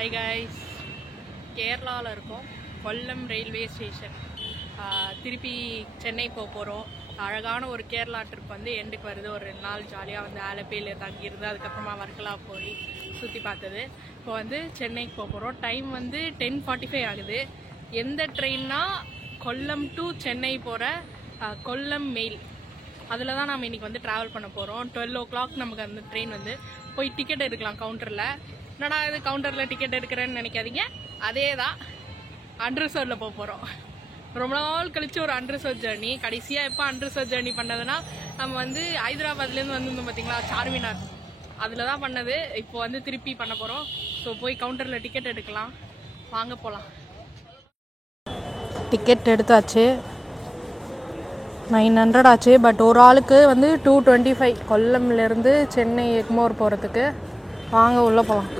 Hi guys, கேரளாவில் இருக்கோம். Kollam railway station. திருப்பி சென்னை போக போகிறோம். அழகான ஒரு கேரளா ட்ரிப் வந்து எண்டுக்கு வருது. ஒரு 2 நாள் ஜாலியாக வந்து ஆலப்பியில் தங்கியிருந்து அதுக்கப்புறமா வர்க்கலா போய் சுற்றி பார்த்தது. இப்போ வந்து சென்னைக்கு போக போகிறோம். டைம் வந்து 10:45 ஆகுது. எந்த ட்ரெயின்னா கொல்லம் டு சென்னை போகிற கொல்லம் மெயில், அதில் தான் நம்ம இன்றைக்கி வந்து ட்ராவல் பண்ண போகிறோம். 12 o'clock நமக்கு அந்த ட்ரெயின் வந்து போய் டிக்கெட் எடுக்கலாம் கவுண்டரில். என்னடா இது கவுண்டரில் டிக்கெட் எடுக்கிறேன்னு நினைக்காதீங்க, அதே தான் அன்ரிசர்வ்டில் போக போகிறோம். ரொம்ப நாள் கழிச்சு ஒரு அன்ரிசர்வ் ஜேர்னி. கடைசியாக எப்போ அன்ரிசர்வ் ஜேர்னி பண்ணதுன்னா நம்ம வந்து ஹைதராபாத்லேருந்து வந்திருந்தோம் பார்த்தீங்களா, சார்மினார், அதில் தான் பண்ணது. இப்போ வந்து திருப்பி பண்ண போகிறோம். ஸோ போய் கவுண்டரில் டிக்கெட் எடுக்கலாம், வாங்க போகலாம். டிக்கெட் எடுத்தாச்சு, 900 ஆச்சு. பட் ஒரு ஆளுக்கு வந்து 225 கொல்லம்லேருந்து சென்னை எக்மோர் போகிறதுக்கு. வாங்க உள்ளே போகலாம்.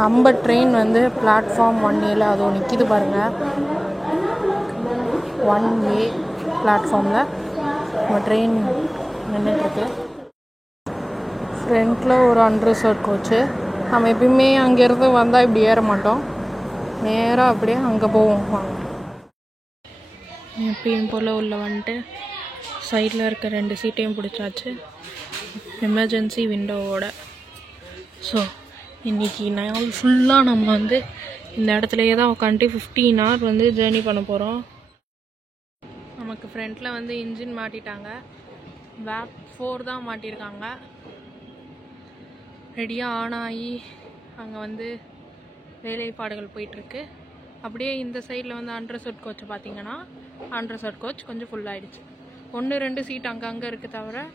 நம்ம ட்ரெயின் வந்து பிளாட்ஃபார்ம் 1A அதோ நிற்கிது பாருங்கள். 1A பிளாட்ஃபார்மில் நம்ம ட்ரெயின் நின்றுட்டுருக்கு. ஃப்ரண்ட்டில் ஒரு அன்ரிசர்வ் கோச்சு. நம்ம எப்பயுமே அங்கேருந்து வந்தால் இப்படி ஏற மாட்டோம், நேராக அப்படியே அங்கே போவோம். வாங்க, எப்பயும் போல் உள்ள வந்துட்டு சைடில் இருக்க 2 சீட்டையும் பிடிச்சாச்சு, எமர்ஜென்சி விண்டோவோட. ஸோ இன்றைக்கி நாள் ஃபுல்லாக நம்ம வந்து இந்த இடத்துலையே தான் உட்காந்துட்டு 15 hours வந்து ஜேர்னி பண்ண போகிறோம். நமக்கு ஃப்ரண்ட்டில் வந்து இன்ஜின் மாட்டிட்டாங்க, வேப் 4 தான் மாட்டியிருக்காங்க. ரெடியாக ஆன் ஆகி அங்கே வந்து வேலைப்பாடுகள் போயிட்டுருக்கு. அப்படியே இந்த சைடில் வந்து அன்ரிசர்வ் கோச்சை பார்த்தீங்கன்னா, அன்ரிசர்வ் கோச் கொஞ்சம் ஃபுல்லாகிடுச்சு. 1-2 சீட் அங்கங்கே இருக்குது, தவிர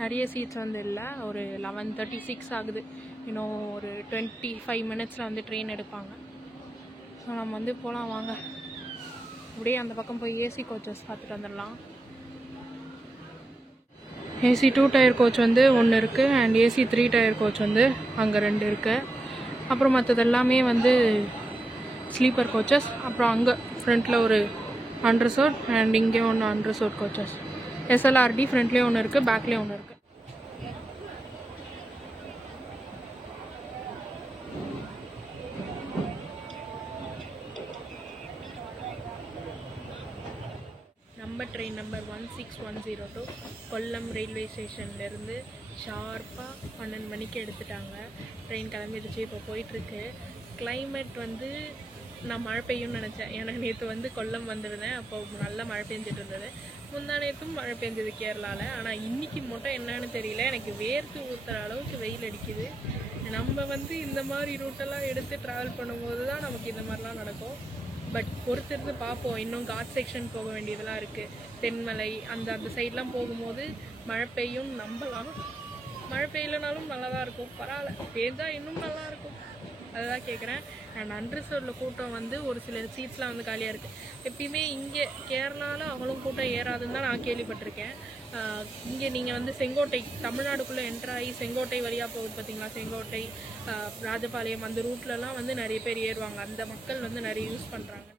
நிறைய சீட்ஸ் வந்து இல்லை. ஒரு 11:36 ஆகுது. இன்னும் ஒரு 25 minutesல வந்து ட்ரெயின் எடுப்பாங்க. ஸோ நம்ம வந்து போகலாம் வாங்க. அப்படியே அந்த பக்கம் போய் ஏசி கோச்சஸ் பார்த்துட்டு வந்துடலாம். ஏசி 2 டயர் கோச் வந்து 1 இருக்குது, அண்ட் ஏசி 3 டயர் கோச் வந்து அங்கே 2 இருக்குது. அப்புறம் மற்றது எல்லாமே வந்து ஸ்லீப்பர் கோச்சஸ். அப்புறம் அங்கே ஃப்ரண்ட்டில் ஒரு அன்ரிசர்வ் அண்ட் இங்கே ஒன்று அன்ரிசர்வ் கோச்சஸ். SLRD ஃப்ரண்ட்லேயே ஒன்று இருக்குது, பேக்லேயே ஒன்று இருக்குது. நம்ம ட்ரெயின் நம்பர் 16102 கொல்லம் ரயில்வே ஸ்டேஷன்லேருந்து ஷார்ப்பாக 12 மணிக்கு எடுத்துட்டாங்க. ட்ரெயின் கிளம்பிடுச்சு, இப்போ போயிட்டுருக்கு. கிளைமேட் வந்து நான் மழை பெய்யும்னு நினச்சேன், ஏன்னா நேற்று வந்து கொல்லம் வந்திருந்தேன், அப்போ நல்லா மழை பெஞ்சிட்டு இருந்தது. முந்தா நேற்றும் மழை பெஞ்சது கேரளாவில். ஆனால் இன்றைக்கி மட்டும் என்னன்னு தெரியல, எனக்கு வேர்த்து ஊற்றுற அளவுக்கு வெயில் அடிக்குது. நம்ம வந்து இந்த மாதிரி ரூட்டெல்லாம் எடுத்து ட்ராவல் பண்ணும்போது தான் நமக்கு இந்த மாதிரிலாம் நடக்கும். பட் பொறுத்திருந்து பார்ப்போம். இன்னும் காட் செக்ஷன் போக வேண்டியதெல்லாம் இருக்குது, தென்மலை அந்த சைட்லாம் போகும்போது மழை பெய்யும் நம்பலாம். மழை பெய்யலனாலும் நல்லா தான் இருக்கும், பரவாயில்ல, பெய்ஞ்சால் இன்னும் நல்லாயிருக்கும். அதுதான் கேட்குறேன். அண்ட் அன்ரிசர்வில் கூட்டம் வந்து ஒரு சில சீட்ஸ்லாம் வந்து காலியாக இருக்குது. எப்பயுமே இங்கே கேரளாவில் அவ்வளோ கூட்டம் ஏறாதுன்னு தான் நான் கேள்விப்பட்டிருக்கேன். இங்கே நீங்கள் வந்து செங்கோட்டை, தமிழ்நாடுக்குள்ளே என்ட்ராகி செங்கோட்டை வழியாக போகுது பார்த்தீங்களா, செங்கோட்டை, ராஜபாளையம், அந்த ரூட்லலாம் வந்து நிறைய பேர் ஏறுவாங்க. அந்த மக்கள் வந்து நிறைய யூஸ் பண்ணுறாங்க.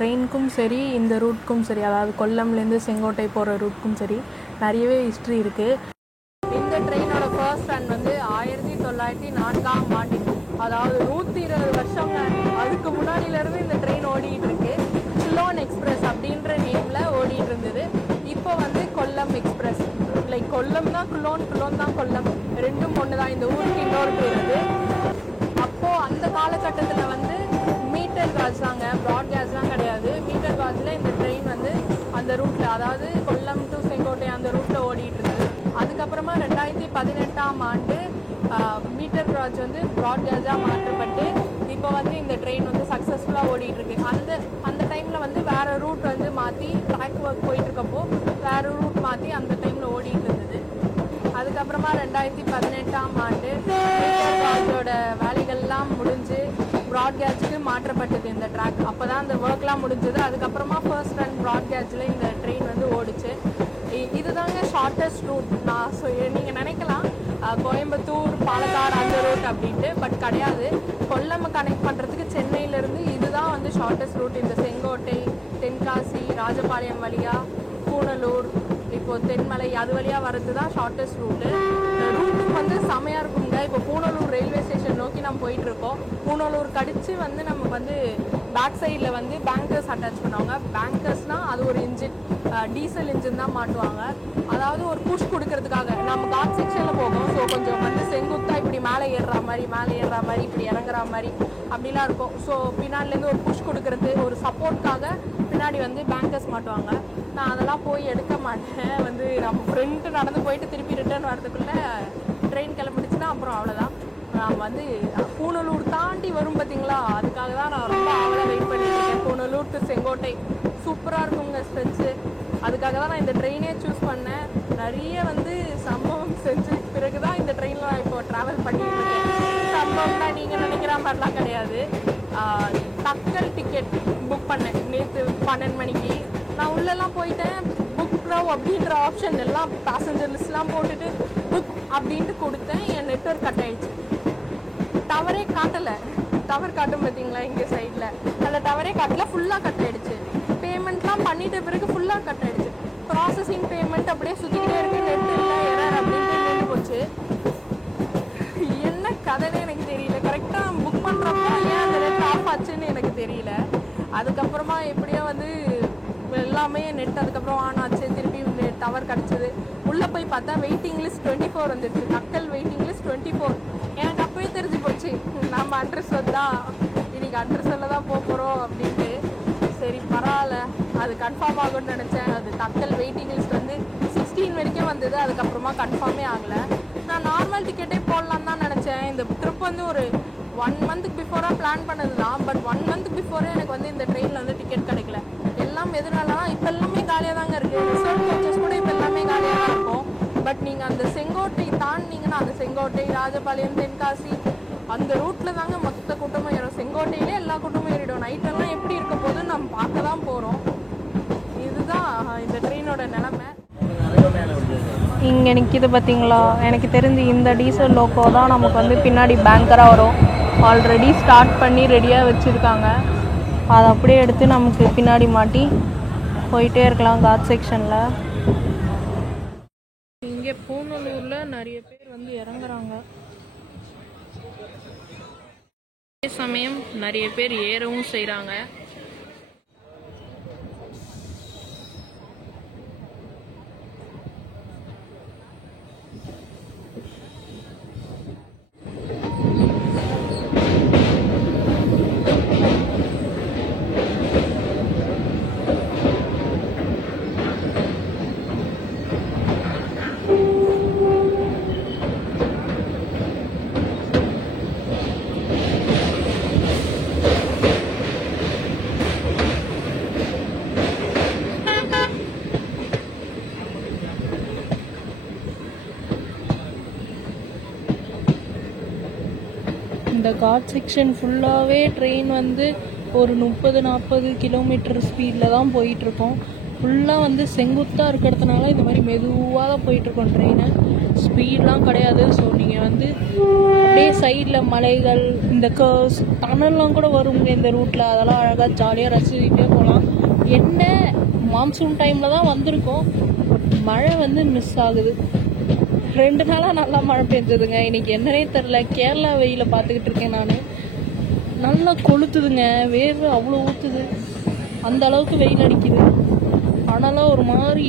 ட்ரெயினுக்கும் சரி இந்த ரூட்க்கும் சரி, அதாவது கொல்லம்லேருந்து செங்கோட்டை போகிற ரூட்க்கும் சரி நிறையவே ஹிஸ்ட்ரி இருக்குது. இந்த ட்ரெயினோட ஃபர்ஸ்ட் ரன் வந்து 1904ஆம் ஆண்டு, அதாவது 120 வருஷங்க. அதுக்கு முன்னாடியிலேருந்து இந்த ட்ரெயின் ஓடிட்டு இருக்கு. குலோன் எக்ஸ்பிரஸ் அப்படின்ற நேமில் ஓடிட்டு இருந்தது. இப்போ வந்து கொல்லம் எக்ஸ்பிரஸ். லைக் கொல்லம் தான் குலோன், குலோன் தான் கொல்லம், ரெண்டும் ஒன்று தான். இந்த ஊருக்கு இன்னொரு பேர் அது. அப்போது அந்த காலகட்டத்தில் வந்து மீட்டர் காஜ் தாங்க, ப்ராட் கேஜ்லாம் கிடையாது. மீட்டர் காஜில் இந்த ட்ரெயின் வந்து அந்த ரூட்டில், அதாவது கொல்லம் டு செங்கோட்டை அந்த ரூட்டில் ஓடிட்டு இருந்தது. அதுக்கப்புறமா 2018ஆம் ஆண்டு மீட்டர் காஜ் வந்து ப்ராட் கேஜாக மாற்றப்பட்டு இப்போ வந்து இந்த ட்ரெயின் வந்து சக்ஸஸ்ஃபுல்லாக ஓடிட்டுருக்கு. அந்த டைமில் வந்து வேறு ரூட் வந்து மாற்றி ட்ராக் ஒர்க் போயிட்டுருக்கப்போ வேறு ரூட் மாற்றி அந்த டைமில் ஓடிட்டு இருந்தது. அதுக்கப்புறமா 2018ஆம் ஆண்டு மீட்டர் காஜோட வேலைகள்லாம் முடிஞ்சு ப்ராட்கேஜுக்கு மாற்றப்பட்டது இந்த ட்ராக். அப்போ தான் அந்த ஒர்க்லாம் முடிஞ்சது. அதுக்கப்புறமா ஃபர்ஸ்ட் ரன் ப்ராட்கேஜில் இந்த ட்ரெயின் வந்து ஓடிச்சு. இதுதாங்க ஷார்ட்டஸ்ட் ரூட். நீங்கள் நினைக்கலாம் கோயம்புத்தூர் பாலக்காடு அந்த ரூட் அப்படின்ட்டு, பட் கிடையாது. கொல்லம் கனெக்ட் பண்ணுறதுக்கு சென்னையிலேருந்து இதுதான் வந்து ஷார்ட்டஸ்ட் ரூட். இந்த செங்கோட்டை, தென்காசி, ராஜபாளையம் வழியாக பூனலூர், இப்போது தென்மலை, அது வழியாக வர்றது தான் ஷார்ட்டஸ்ட் ரூட்டு. ரூட்டுக்கு வந்து செமையாக இருக்குங்க. இப்போ பூனலூர் ரயில்வே ஸ்டேஷன் நோக்கி நம்ம போயிட்டுருக்கோம். பூனலூர் கடிச்சு வந்து நம்ம வந்து பேக் சைடில் வந்து பேங்கர்ஸ் அட்டாச் பண்ணுவாங்க. பேங்கர்ஸ்னால் அது ஒரு இன்ஜின், டீசல் இன்ஜின் தான் மாட்டுவாங்க. அதாவது ஒரு புஷ் கொடுக்கறதுக்காக. நம்ம காட் செக்ஷனில் போகும், ஸோ கொஞ்சம் வந்து செங்குத்தாக இப்படி மேலே ஏறுற மாதிரி இப்படி இறங்குற மாதிரி அப்படிலாம் இருக்கும். ஸோ பின்னாடிலேருந்து ஒரு புஷ் கொடுக்கறது, ஒரு சப்போர்ட்காக பின்னாடி வந்து பேங்கர்ஸ் மாட்டுவாங்க. நான் அதெல்லாம் போய் எடுக்க மாட்டேன். வந்து நம்ம ஃப்ரெண்ட்டு நடந்து போயிட்டு திருப்பி ரிட்டர்ன் வரதுக்குள்ளே ட்ரெயின் கிளம்பிடுச்சுன்னா அப்புறம் அவ்வளோதான். நான் வந்து பூனலூர் தாண்டி வரும் பார்த்தீங்களா, அதுக்காக தான் நான் ரொம்ப ஆவலாக வெயிட் பண்ணியிருக்கேன். பூனலூர் டு செங்கோட்டை சூப்பராக இருக்குங்க ஸ்ட்ரெச்சு. அதுக்காக தான் நான் இந்த ட்ரெயினே சூஸ் பண்ணேன். நிறைய வந்து சம்பவம் செஞ்சதுக்கு பிறகு தான் இந்த ட்ரெயினில் நான் இப்போ ட்ராவல் பண்ணியிருக்கேன். சம்பவம்னா நீங்கள் நினைக்கிற மாதிரிலாம் கிடையாது. தக்கல் டிக்கெட் புக் பண்ணேன் நேற்று 12 மணிக்கு. நான் உள்ளெல்லாம் போயிட்டேன். புக் ப்ரவ் அப்படின்ற ஆப்ஷன் எல்லாம் பேசஞ்சர் லிஸ்ட்லாம் போட்டுட்டு புக் அப்படின்ட்டு கொடுத்தேன். என் நெட்வொர்க் கட் ஆகிடுச்சு. டவரே காட்டலை. டவர் காட்டும் பார்த்தீங்களா இங்கே சைடில், அந்த டவரே காட்டல, ஃபுல்லாக கட் ஆகிடுச்சு. பேமெண்ட்லாம் பண்ணிட்ட பிறகு ஃபுல்லாக கட் ஆகிடுச்சு. ப்ராசஸிங் பேமெண்ட் அப்படியே சுற்றிக்கிட்டே இருக்குது. நெட் இல்லை, எரர் அப்படின்ட்டு நின்று போச்சு. என்ன கதைன்னு எனக்கு தெரியல. கரெக்டாக புக் பண்ணுறப்போ ஏன் அந்த நெட் ஆஃப் ஆச்சுன்னு எனக்கு தெரியல. அதுக்கப்புறமா எப்படியோ வந்து எல்லாமே நெட் அதுக்கப்புறம் ஆன் ஆச்சு. திருப்பி டவர் கிடச்சிது. உள்ளே போய் பார்த்தா வெயிட்டிங் லிஸ்ட் 24 வந்துடுச்சு. மக்கள் வெயிட்டிங் லிஸ்ட் 24. எனக்கு அப்போயே தெரிஞ்சு போச்சு நம்ம அட்ரஸ் வந்தால் இன்றைக்கி அட்ரஸில் தான் போகிறோம் அப்படின்ட்டு. சரி பரவாயில்ல, அது கன்ஃபார்ம் ஆகும்னு நினச்சேன். அது தக்கல் வெயிட்டிங் லிஸ்ட் வந்து 16 வரைக்கும் வந்தது. அதுக்கப்புறமா கன்ஃபார்மே ஆகலை. நான் நார்மல் டிக்கெட்டே போடலான்னு தான் நினச்சேன். இந்த ட்ரிப் வந்து ஒரு 1 மந்த்துக்கு பிஃபோராக பிளான் பண்ணது தான். பட் 1 மந்த்துக்கு பிஃபோரே எனக்கு வந்து இந்த ட்ரெயினில் வந்து டிக்கெட் கிடைக்கல. எல்லாம் எதுனாலனா இப்போ எல்லாமே காலியாக தாங்க இருக்குது. ரிசர்வ் கோச்சஸ் கூட இப்போ எல்லாமே காலியாக தான் இருக்கும். பட் நீங்கள் அந்த செங்கோட்டை தாண்டினீங்கன்னா, அந்த செங்கோட்டை, ராஜபாளையம், தென்காசி அந்த ரூட்டில் தாங்க மொத்த கூட்டமும் ஏறும். செங்கோட்டையிலே எல்லா கூட்டமும் ஏறிடும். நைட்டெல்லாம் எப்படி இருக்க போதுன்னு நம்ம பார்க்க தான் போகிறோம். இதுதான் இந்த ட்ரெயினோட நிலமை. இங்கே நிற்கிது பார்த்தீங்களா, எனக்கு தெரிஞ்சு இந்த டீசல் லோக்கோ தான் நமக்கு வந்து பின்னாடி பேங்கராக வரும். ஆல்ரெடி ஸ்டார்ட் பண்ணி ரெடியாக வச்சுருக்காங்க. அதை அப்படியே எடுத்து நமக்கு பின்னாடி மாட்டி போயிட்டே இருக்கலாம் காட் செக்ஷனில். இங்கே பூனலூரில் நிறைய பேர் வந்து இறங்குறாங்க. அதே சமயம் நிறைய பேர் ஏறவும் செய்கிறாங்க. இந்த காட் செக்ஷன் ஃபுல்லாகவே ட்ரெயின் வந்து ஒரு 30-40 கிலோமீட்டர் ஸ்பீடில் தான் போயிட்டுருக்கோம். ஃபுல்லாக வந்து செங்குத்தாக இருக்கிறதுனால இந்த மாதிரி மெதுவாக தான் போயிட்டுருக்கோம் ட்ரெயினை. ஸ்பீட்லாம் கிடையாது. ஸோ நீங்கள் வந்து அப்படியே சைடில் மலைகள், இந்த கர்வ்ஸ், டனல்லாம் கூட வருங்க இந்த ரூட்டில். அதெல்லாம் அழகாக ஜாலியாக ரசிச்சுட்டே போகலாம். என்ன மான்சூன் டைமில் தான் வந்திருக்கோம், மழை வந்து மிஸ் ஆகுது. 2 நாளாக நல்லா மழை பெஞ்சதுங்க. இன்னைக்கு என்னன்னே தெரில. கேரளா வெயில பார்த்துக்கிட்டு இருக்கேன் நான். நல்லா கொளுத்துதுங்க, வேர்வை அவ்வளோ ஊற்றுது. அந்த அளவுக்கு வெயில் அடிக்குது. ஆனாலும் ஒரு மாதிரி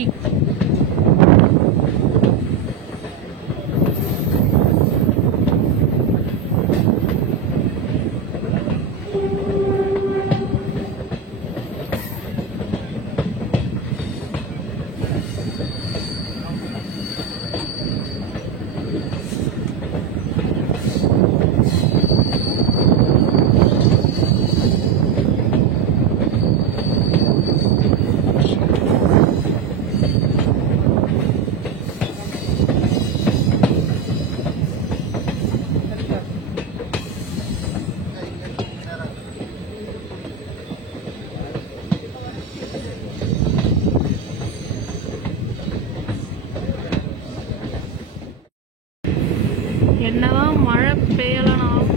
என்னதான் மழை பெய்யலனாலும்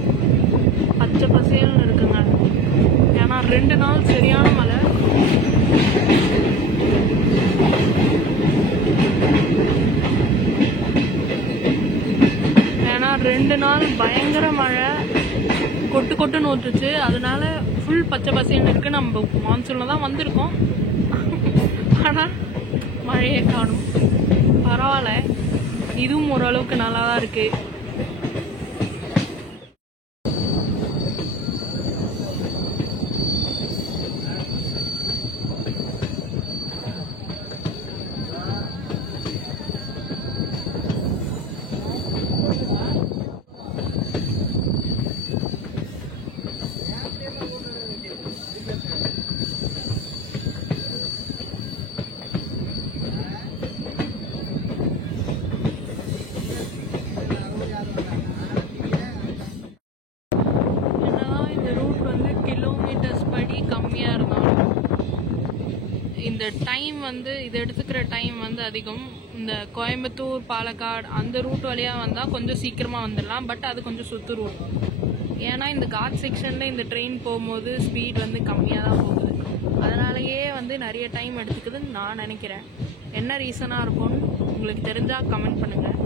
பச்சை பசேல்னு இருக்குங்க. ஏன்னா 2 நாள் சரியான மழை. ஏன்னா 2 நாள் பயங்கர மழை கொட்டு கொட்டுன்னு ஊற்றுச்சு. அதனால ஃபுல் பச்சை பசேல்னு இருக்கு. நம்ம மான்சூனில் தான் வந்திருக்கோம், ஆனால் மழையை காணும். பரவாயில்ல, இதுவும் ஓரளவுக்கு நல்லா தான் இருக்கு. கம்மியாக இருந்தாலும் இந்த டைம் வந்து இது எடுத்துக்கிற டைம் வந்து அதிகம். இந்த கோயம்புத்தூர், பாலக்காடு அந்த ரூட் வழியாக வந்தால் கொஞ்சம் சீக்கிரமாக வந்துடலாம். பட் அது கொஞ்சம் சுற்று ரூட். ஏன்னா இந்த காட் செக்ஷனில் இந்த ட்ரெயின் போகும்போது ஸ்பீட் வந்து கம்மியாக தான் போகுது. அதனாலேயே வந்து நிறைய டைம் எடுத்துக்குதுன்னு நான் நினைக்கிறேன். என்ன ரீசனாக இருக்கும்னு உங்களுக்கு தெரிஞ்சால் கமெண்ட் பண்ணுங்கள்.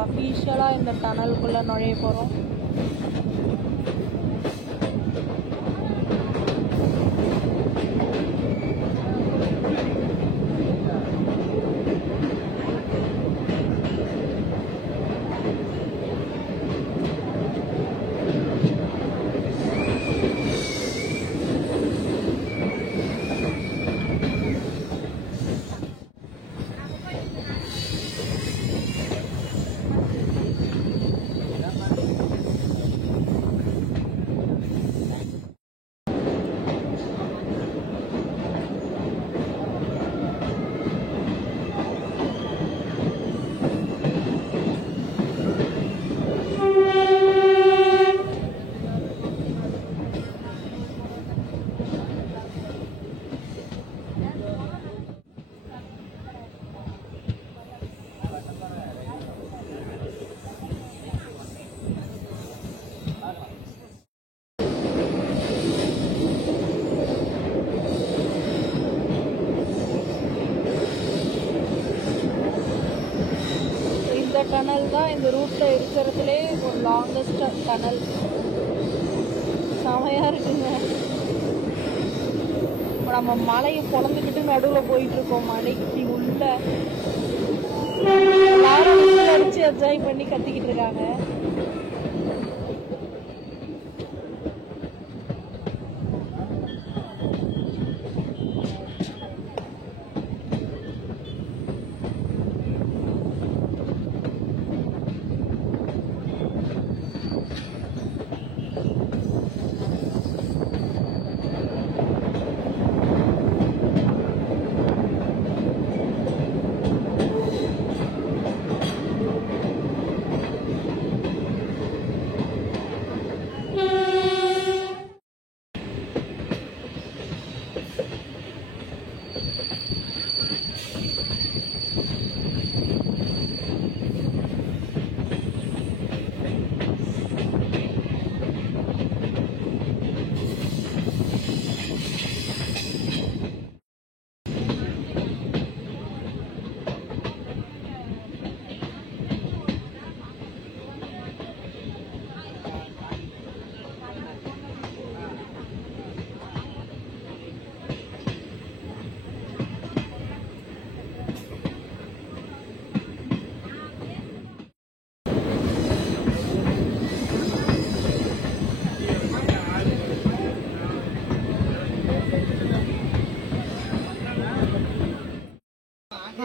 அஃபீஷியலாக இந்த டனலுக்குள்ளே நுழைய போகிறோம். இந்த ரூட்டில் இருக்கிறதுலே ஒரு லாங்கஸ்ட் டனல். செமையாக இருக்குங்க. இப்போ நம்ம மலையை பொழந்துக்கிட்டு நடுவில் போயிட்டுருக்கோம். மலைக்கு உள்ள எல்லாரும் விசில் அடித்து என்ஜாய் பண்ணி கத்திக்கிட்டு இருக்காங்க.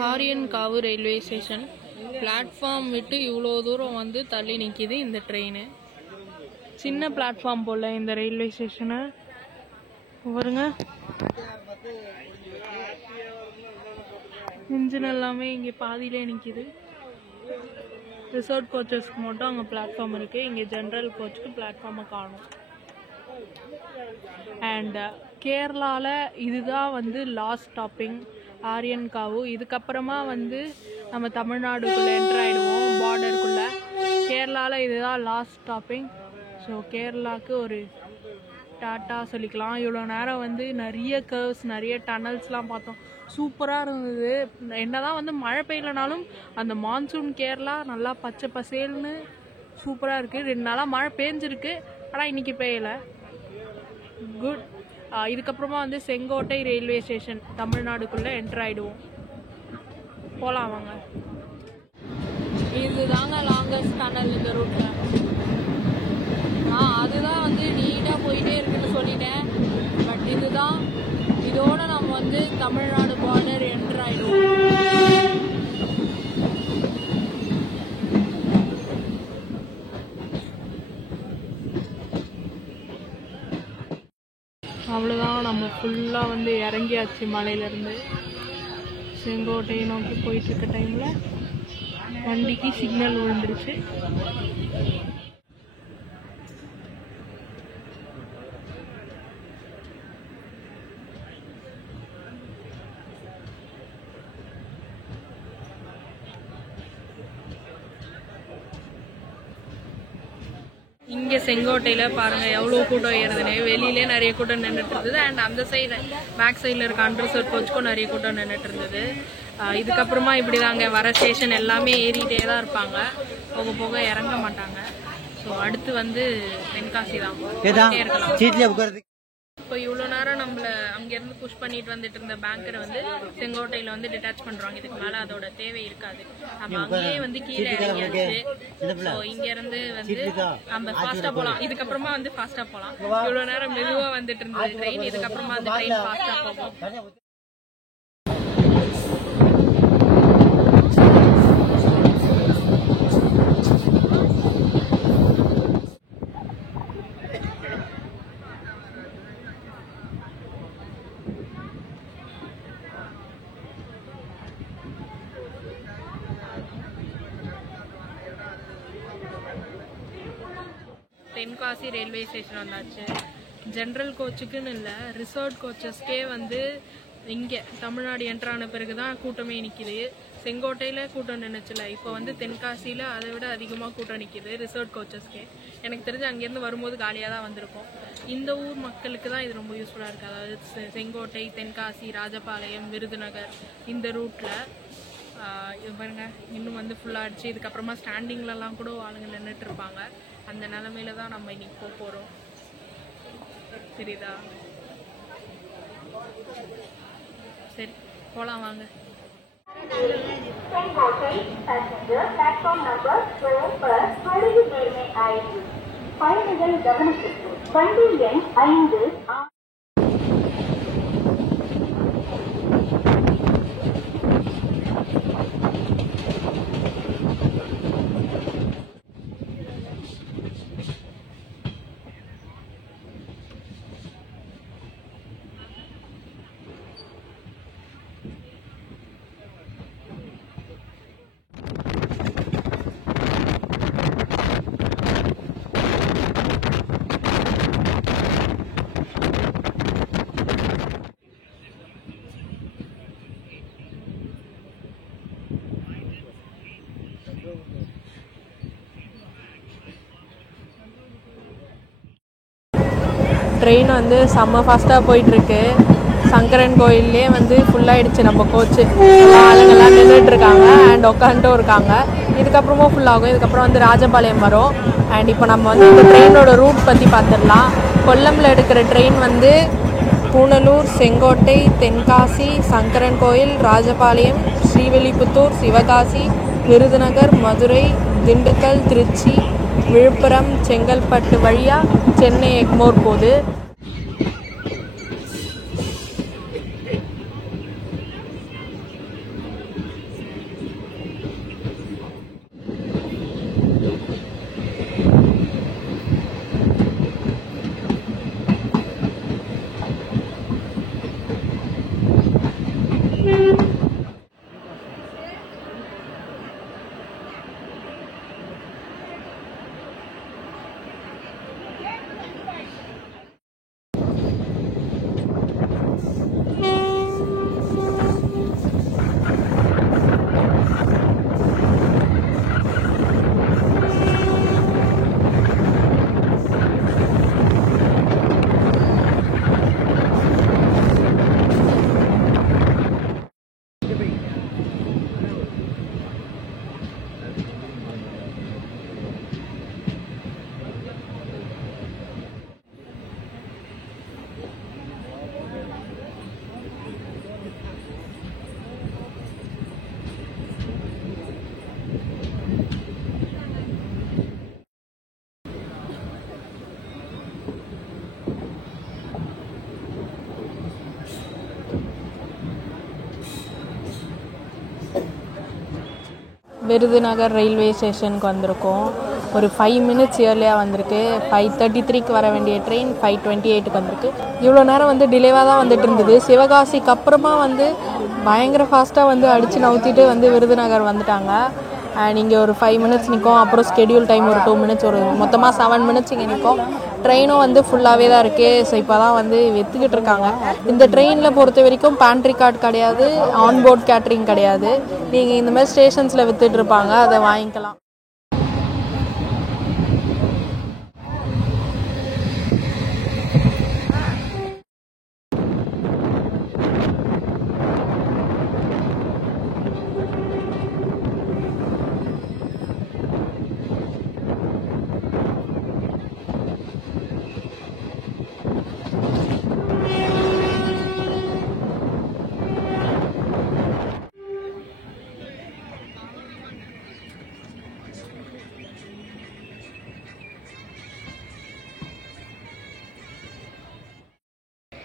ஆரியன்காவு ரயில்வே ஸ்டேஷன் பிளாட்ஃபார்ம் விட்டு இவ்வளோ தூரம் வந்து தள்ளி நிற்கிது இந்த ட்ரெயின். சின்ன பிளாட்ஃபார்ம் போல் இந்த ரயில்வே ஸ்டேஷனை பாருங்க. இன்ஜின் எல்லாமே இங்கே பாதியிலே நிற்கிது. ரிசர்வ் கோச்சஸ்க்கு மட்டும் அங்கே பிளாட்ஃபார்ம் இருக்குது. இங்கே ஜென்ரல் கோச்சுக்கு பிளாட்ஃபார்மை காணும். அண்ட் கேரளாவில் இதுதான் வந்து லாஸ்ட் ஸ்டாப்பிங் ஆரியன்காவு. இதுக்கப்புறமா வந்து நம்ம தமிழ்நாடுக்குள்ளே என்டர் ஆகிடுவோம் பார்டருக்குள்ளே. கேரளாவில் இதுதான் லாஸ்ட் ஸ்டாப்பிங். ஸோ கேரளாவுக்கு ஒரு டாட்டா சொல்லிக்கலாம். இவ்வளோ நேரம் வந்து நிறைய கர்வ்ஸ், நிறைய டனல்ஸ்லாம் பார்த்தோம். சூப்பராக இருந்தது. என்னதான் வந்து மழை பெய்யலனாலும் அந்த மான்சூன் கேரளா நல்லா பச்சை பசேல்னு சூப்பராக இருக்குது. 2 நாளாக மழை பெஞ்சிருக்கு, ஆனால் இன்றைக்கி பெய்யலை. குட். இதுக்கப்புறமா வந்து செங்கோட்டை ரயில்வே ஸ்டேஷன் தமிழ்நாடுக்குள்ளே என்டர் ஆகிடுவோம். போகலாம் வாங்க. இதுதாங்க லாங்கஸ்ட் டனல் இந்த ரூட்டில். அதுதான் வந்து நீட்டாக போயிட்டே இருக்குன்னு சொல்லிட்டேன். பட் இதுதான். இதோட நம்ம வந்து தமிழ்நாடு பார்டர் என்டர் ஆகிடுவோம். அவ்வளோதான், நம்ம ஃபுல்லாக வந்து இறங்கியாச்சு மலையிலேருந்து. செங்கோட்டையை நோக்கி போயிட்டுருக்க டைமில் வண்டிக்கு சிக்னல் விழுந்துருச்சு. இங்கே செங்கோட்டையில் பாருங்கள் எவ்வளோ கூட்டம் ஏறுதுன்னு. வெளியிலே நிறைய கூட்டம் நின்றுட்டு இருந்தது. அண்ட் அந்த சைடு பேக் சைடில் இருக்க அண்டர்சர்வ் கோச்சுக்கும் நிறைய கூட்டம் நின்றுட்டு இருந்தது. இதுக்கப்புறமா இப்படி தாங்க வர ஸ்டேஷன் எல்லாமே ஏறிட்டே தான் இருப்பாங்க, போக போக இறங்க மாட்டாங்க. ஸோ அடுத்து வந்து தென்காசி தான் இருக்கலாம். இப்போ இவ்வளோ நேரம் நம்மளை அங்கேருந்து புஷ் பண்ணிட்டு வந்துட்டு இருந்த பேங்கரை வந்து செங்கோட்டையில் வந்து டிட்டாச் பண்ணுறாங்க. இதுக்கு மேலே அதோட தேவை இருக்காது. நம்ம அங்கேயே வந்து கீழே இறங்கியாச்சு. ஸோ இங்கேருந்து வந்து நம்ம ஃபாஸ்ட்டாக போகலாம். இதுக்கப்புறமா வந்து ஃபாஸ்ட்டாக போகலாம். இவ்வளோ நேரம் மெதுவாக வந்துட்டு இருந்தது ட்ரெயின். இதுக்கப்புறமா அந்த ட்ரெயின் ஃபாஸ்ட்டாக போகும். தென்காசி ரயில்வே ஸ்டேஷன் வந்தாச்சு. ஜென்ரல் கோச்சுக்குன்னு இல்லை, ரிசர்வ் கோச்சஸ்க்கே வந்து இங்கே தமிழ்நாடு என்ட்ரான பிறகு தான் கூட்டமே நிற்கிது. செங்கோட்டையில் கூட்டம் நின்றுச்சுல, இப்போ வந்து தென்காசியில் அதை விட அதிகமாக கூட்டம் நிற்கிது ரிசர்வ் கோச்சஸ்க்கே. எனக்கு தெரிஞ்சு அங்கேருந்து வரும்போது காலியாக தான் வந்திருக்கும். இந்த ஊர் மக்களுக்கு தான் இது ரொம்ப யூஸ்ஃபுல்லாக இருக்குது. அதாவது செங்கோட்டை, தென்காசி, ராஜபாளையம், விருதுநகர் இந்த ரூட்டில் இது பாருங்க இன்னும் வந்து ஃபுல்லாக ஆகிடுச்சு. இதுக்கப்புறமா ஸ்டாண்டிங்லலாம் கூட ஆளுங்க நின்றுட்டு இருப்பாங்க. அந்த நிலமையில தான் நம்ம இன்னைக்கு போக போகிறோம். தெரியுதா? சரி போகலாம் வாங்க. பயணிகள் கவனத்திற்கு வண்டி எண் 5 ட்ரெயின் வந்து செம்ம ஃபாஸ்ட்டாக போயிட்டுருக்கு. சங்கரன் கோயிலே வந்து ஃபுல்லாகிடுச்சு. நம்ம கோச்சு ஆளுங்கள்லாம் நின்றுட்டுருக்காங்க அண்ட் உட்காந்துட்டும் இருக்காங்க. இதுக்கப்புறமும் ஃபுல்லாகும். இதுக்கப்புறம் வந்து ராஜபாளையம் வரும். அண்ட் இப்போ நம்ம வந்து இந்த ட்ரெயினோட ரூட் பற்றி பார்த்துடலாம். கொல்லமில் எடுக்கிற ட்ரெயின் வந்து பூனலூர், செங்கோட்டை, தென்காசி, சங்கரன் கோயில், ராஜபாளையம், ஸ்ரீவில்லிபுத்தூர், சிவகாசி, விருதுநகர், மதுரை, திண்டுக்கல், திருச்சி, விழுப்புரம், செங்கல்பட்டு வழியாக சென்னை எக்மோர் போகுது. விருதுநகர் ரயில்வே ஸ்டேஷனுக்கு வந்திருக்கோம். ஒரு 5 மினிட்ஸ் இயர்லியாக வந்திருக்கு. 5:33க்கு வர வேண்டிய ட்ரெயின் 5:28க்கு வந்திருக்கு. இவ்வளோ நேரம் வந்து டிலேவாக தான் வந்துட்டு இருந்தது. சிவகாசிக்கு அப்புறமா வந்து பயங்கர ஃபாஸ்ட்டாக வந்து அடித்து நவுத்திட்டு வந்து விருதுநகர் வந்துட்டாங்க. அண்ட் இங்கே ஒரு 5 மினிட்ஸ் நிற்கும். அப்புறம் ஸ்கெடியூல் டைம் ஒரு 2 மினிட்ஸ், ஒரு மொத்தமாக 7 மினிட்ஸ் இங்கே நிற்கும். ட்ரெயினும் வந்து ஃபுல்லாகவே தான் இருக்குது. ஸோ இப்போ தான் வந்து விற்றுக்கிட்டு இருக்காங்க. இந்த ட்ரெயினில் பொறுத்த வரைக்கும் பேண்ட்ரி கார்டு கிடையாது, ஆன்போர்ட் கேட்ரிங் கிடையாது. நீங்கள் இந்த மாதிரி ஸ்டேஷன்ஸில் விற்றுட்ருப்பாங்க, அதை வாங்கிக்கலாம்.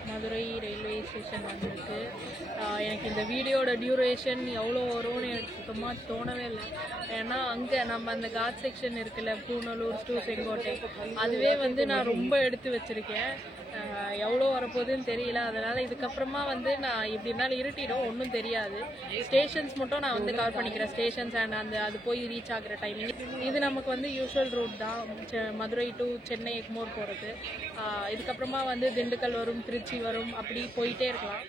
மதுரை ரயில்வே ஸ்டேஷன் வந்திருக்கு. எனக்கு இந்த வீடியோட டியூரேஷன் எவ்வளோ வரும்னு எனக்கு சுத்தமாக தோணவே இல்லை. ஏன்னா அங்கே நம்ம அந்த காட் செக்ஷன் இருக்குல்ல, பூனலூர் டு செங்கோட்டை, அதுவே வந்து நான் ரொம்ப எடுத்து வச்சுருக்கேன். எவ்வளோ வரப்போகுதுன்னு தெரியல. அதனால் இதுக்கப்புறமா வந்து நான் இப்படி இருந்தாலும் இருட்டிடும், ஒன்றும் தெரியாது. ஸ்டேஷன்ஸ் மட்டும் நான் வந்து கவர் பண்ணிக்கிறேன். ஸ்டேஷன்ஸ் அண்ட் அது போய் ரீச் ஆகிற டைமிங். இது நமக்கு வந்து யூஷுவல் ரூட் தான், மதுரை டு சென்னை எக்மோர் போகிறது. இதுக்கப்புறமா வந்து திண்டுக்கல் வரும், திருச்சி வரும், அப்படி போயிட்டே இருக்கலாம்.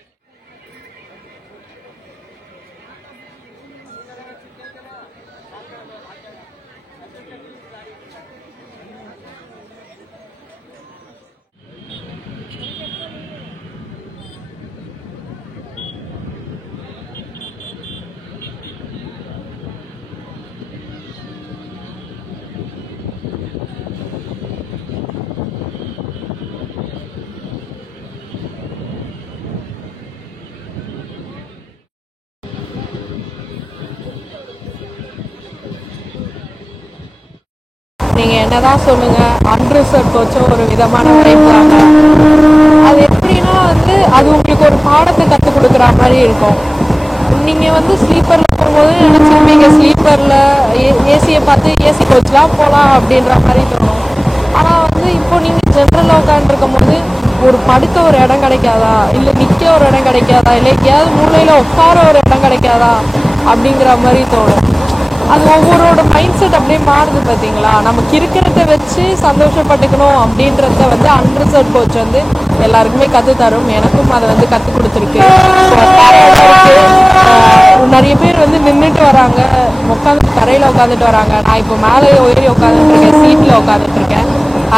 நீங்கள் என்ன தான் சொல்லுங்கள், அன்ரிசர்வ் கோச்சும் ஒரு விதமான வைப் தாங்க. அது எப்படின்னா வந்து அது உங்களுக்கு ஒரு பாடத்தை கற்றுக் கொடுக்குற மாதிரி இருக்கும். நீங்கள் வந்து ஸ்லீப்பரில் போகும்போது நினச்சிருப்பீங்க ஸ்லீப்பரில் ஏசியை பார்த்து ஏசி கோச்லாம் போகலாம் அப்படின்ற மாதிரி தோணும். ஆனால் வந்து இப்போ நீங்கள் ஜென்ரலில் உட்காந்துருக்கும் போது ஒரு படுக்க ஒரு இடம் கிடைக்காதா, இல்லை நிற்க ஒரு இடம் கிடைக்காதா, இல்லை எங்கேயாவது மூலையில் உட்கார ஒரு இடம் கிடைக்காதா அப்படிங்கிற மாதிரி தோணும். அது ஒவ்வொருவோட மைண்ட் செட் அப்படியே மாறுது பார்த்தீங்களா. நமக்கு இருக்கிறத வச்சு சந்தோஷப்பட்டுக்கணும் அப்படின்றத வந்து அன்ரிசர்வ் கோச் வந்து எல்லாருக்குமே கற்றுத்தரும். எனக்கும் அதை வந்து கற்றுக் கொடுத்துருக்கு. நிறைய பேர் வந்து நின்றுட்டு வராங்க, உட்காந்து தரையில் உட்காந்துட்டு வராங்க. நான் இப்போ மேலே ஏறி உட்காந்துட்டுருக்கேன், சீட்டில் உட்காந்துட்ருக்கேன்.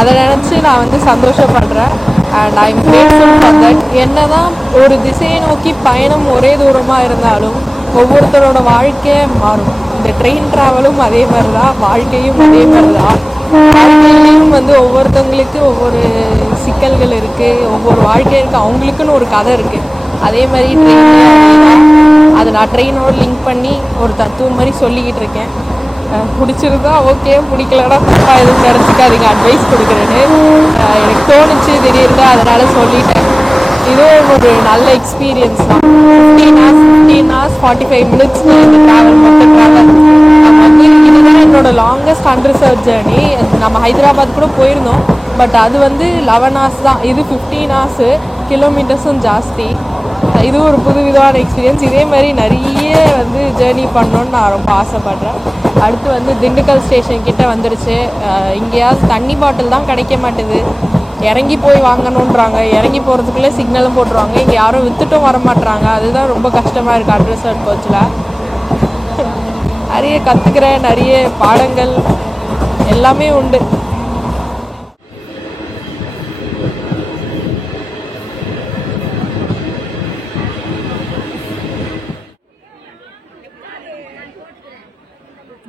அதை நினச்சி நான் வந்து சந்தோஷப்படுறேன். And I am grateful for that. என்ன தான் ஒரு திசையை நோக்கி பயணம் ஒரே தூரமாக இருந்தாலும் ஒவ்வொருத்தரோட வாழ்க்கையே மாறும். இந்த ட்ரெயின் ட்ராவலும் அதே மாதிரி தான், வாழ்க்கையும் அதே மாதிரி தான். வாழ்க்கையிலையும் வந்து ஒவ்வொருத்தவங்களுக்கு ஒவ்வொரு சிக்கல்கள் இருக்குது, ஒவ்வொரு வாழ்க்கை இருக்குது, அவங்களுக்குன்னு ஒரு கதை இருக்குது. அதே மாதிரி ட்ரெயின்லையும் அதை நான் ட்ரெயினோடு லிங்க் பண்ணி ஒரு தத்துவம் மாதிரி சொல்லிக்கிட்டு இருக்கேன். பிடிச்சிருந்தா ஓகே, பிடிக்கலன்னா தப்பாக எதுவும் நினச்சிக்காதீங்க, அட்வைஸ் கொடுக்குறேன்னு எனக்கு தோணுச்சு திடீர்னு, அதனால் சொல்லிட்டேன். இதுவும் ஒரு நல்ல எக்ஸ்பீரியன்ஸ் தான். 15 hours 45 minutes இந்த ட்ராவல் மொத்தம் ட்ராவல். வந்து இதுதான் என்னோடய லாங்கஸ்ட் அன்ரிசர்வ் ஜேர்னி. நம்ம ஹைதராபாத் கூட போயிருந்தோம், பட் அது வந்து 11 hours தான். இது 15 hours, கிலோமீட்டர்ஸும் ஜாஸ்தி. இது ஒரு புதுவிதமான எக்ஸ்பீரியன்ஸ். இதே மாதிரி நிறைய வந்து ஜேர்னி பண்ணணுன்னு நான் ரொம்ப ஆசைப்பட்றேன். அடுத்து வந்து திண்டுக்கல் ஸ்டேஷன் கிட்டே வந்துருச்சு. இங்கேயாவது தண்ணி பாட்டில் தான் கிடைக்க மாட்டேது, இறங்கி போய் வாங்கணுன்றாங்க. இறங்கி போகிறதுக்குள்ளே சிக்னலும் போட்டுருவாங்க. இங்கே யாரும் விற்றுட்டும் வர மாட்டுறாங்க. அதுதான் ரொம்ப கஷ்டமாக இருக்குது அன்ரிசர்வ் கோச்சில். நிறைய கற்றுக்கிற நிறைய பாடங்கள் எல்லாமே உண்டு.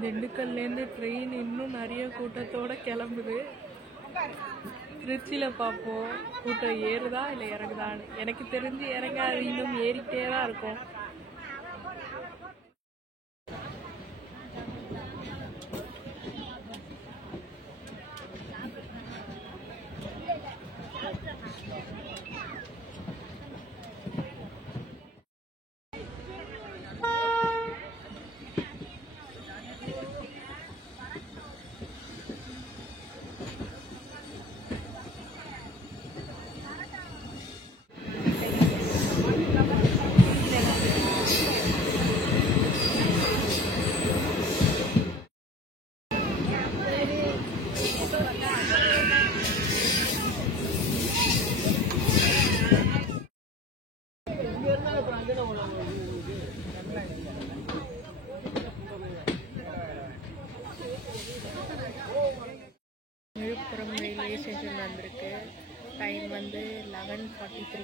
திண்டுக்கல்லேருந்து ட்ரெயின் இன்னும் நிறைய கூட்டத்தோடு கிளம்புது. திருச்சியில் பார்ப்போம் கூட்டம் ஏறுதா இல்லை இறங்குதான்னு. எனக்கு தெரிஞ்சு இறங்காது, இன்னும் ஏறிக்கிட்டே தான் இருக்கும். விழுப்புரம் ரயில்வே ஸ்டேஷன் வந்திருக்கு. டைம் வந்து 11:43.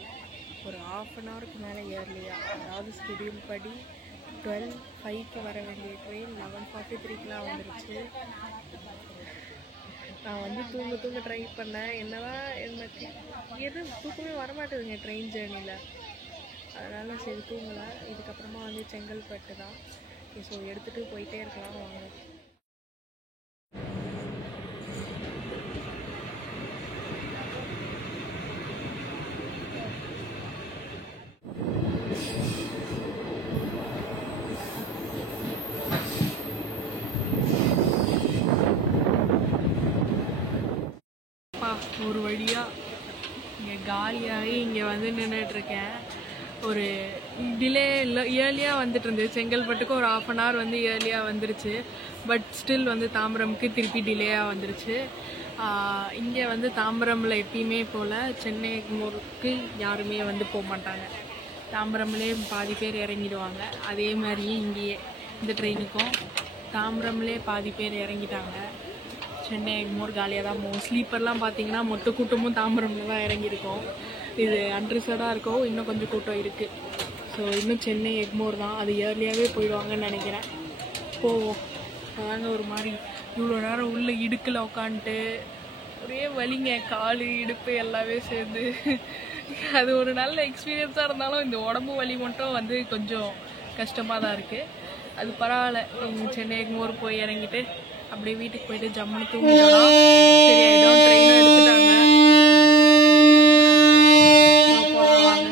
ஒரு ½ an hour மேலே ஏர்லியாக, அதாவது ஸ்கெடியூல் படி 12:05 வர வேண்டிய ட்ரெயின் 11:43 வந்துருச்சு. நான் வந்து தூங்க ட்ரை பண்ணேன். என்னதான் எனக்கு எதுவும் தூக்கமே வரமாட்டேதுங்க ட்ரெயின் ஜேர்னியில். அதனால் சரி தூங்கலை. இதுக்கப்புறமா வந்து செங்கல்பட்டு தான். ஸோ எடுத்துகிட்டு போயிட்டே இருக்கலாம் வாங்க. ஒரு வழியாக இங்கே காலியாகி இங்கே வந்து நின்றுட்டுருக்கேன். ஒரு டிலே இல்லை, இயர்லியாக வந்துட்டு இருந்தது. செங்கல்பட்டுக்கு ஒரு ½ an hour வந்து இயர்லியாக வந்துருச்சு. பட் ஸ்டில் வந்து தாம்பரமுக்கு திருப்பி டிலேயாக வந்துருச்சு. இங்கே வந்து தாம்பரமில் எப்பயுமே போல் சென்னை எக்மோருக்கு யாருமே வந்து போக மாட்டாங்க. தாம்பரம்லேயே பாதி பேர் இறங்கிடுவாங்க. அதே மாதிரியே இங்கேயே இந்த ட்ரெயினுக்கும் தாம்பரம்லேயே பாதி பேர் இறங்கிட்டாங்க. சென்னை எக்மோர் காலியாக தான் போகும். ஸ்லீப்பர்லாம் பார்த்தீங்கன்னா மொத்த கூட்டமும் தாம்பரமில் தான் இறங்கியிருக்கோம். இது அன்ரிசர்வ்டாக இருக்கவும் இன்னும் கொஞ்சம் கூட்டம் இருக்குது. ஸோ இன்னும் சென்னை எக்மோர் தான், அது இயர்லியாகவே போயிடுவாங்கன்னு நினைக்கிறேன். போவோம். அதாங்க ஒரு மாதிரி இவ்வளோ நேரம் உள்ள இடுக்கில் உட்காந்துட்டு ஒரே வலிங்க, கால் இடுப்பு எல்லாமே சேர்ந்து. அது ஒரு நல்ல எக்ஸ்பீரியன்ஸாக இருந்தாலும் இந்த உடம்பு வலி மட்டும் வந்து கொஞ்சம் கஷ்டமாக தான் இருக்குது. அது பரவாயில்ல. சென்னை எக்மோர் போய் இறங்கிட்டு அப்படியே வீட்டுக்கு போயிட்டு ஜம்முன்னு தூங்கிட்டோம்னா சரி ஆயிடும். ட்ரெயினும் எடுத்துட்டாங்க. போகலாம் வாங்க.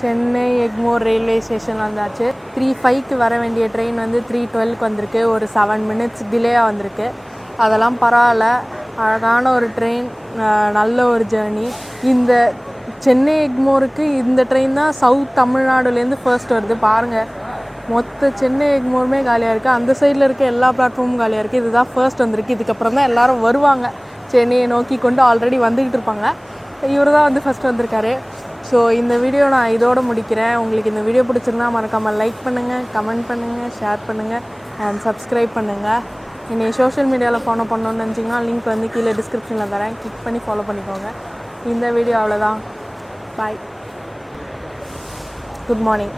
சென்னை எக்மோர் ரயில்வே ஸ்டேஷன் வந்தாச்சு. 3:05க்கு வர வேண்டிய ட்ரெயின் வந்து 3:12க்கு வந்திருக்கு. ஒரு 7 minutes டிலேயாக வந்திருக்கு. அதெல்லாம் பரவாயில்ல. அழகான ஒரு ட்ரெயின், நல்ல ஒரு ஜேர்னி. இந்த சென்னை எக்மோருக்கு இந்த ட்ரெயின் தான் சவுத் தமிழ்நாடுலேருந்து ஃபர்ஸ்ட் வருது. பாருங்கள், மொத்த சென்னை எக்மோருமே காலியாக இருக்குது. அந்த சைடில் இருக்க எல்லா பிளாட்ஃபார்மும் காலியாக இருக்குது. இதுதான் ஃபர்ஸ்ட் வந்திருக்கு. இதுக்கப்புறம் தான் எல்லோரும் வருவாங்க. சென்னையை நோக்கி கொண்டு ஆல்ரெடி வந்துக்கிட்டு இருப்பாங்க. இவர் தான் வந்து ஃபஸ்ட் வந்திருக்காரு. ஸோ இந்த வீடியோ நான் இதோடு முடிக்கிறேன். உங்களுக்கு இந்த வீடியோ பிடிச்சிருந்தா மறக்காமல் லைக் பண்ணுங்கள், கமெண்ட் பண்ணுங்கள், ஷேர் பண்ணுங்கள் அண்ட் சப்ஸ்கிரைப் பண்ணுங்கள். என்னை சோஷியல் மீடியாவில் ஃபாலோ பண்ணணுன்னு நினச்சிங்கன்னா லிங்க் வந்து கீழே டிஸ்கிரிப்ஷனில் தரேன். கிளிக் பண்ணி ஃபாலோ பண்ணிக்கோங்க. இந்த வீடியோ அவ்வளோதான். பாய். Good morning.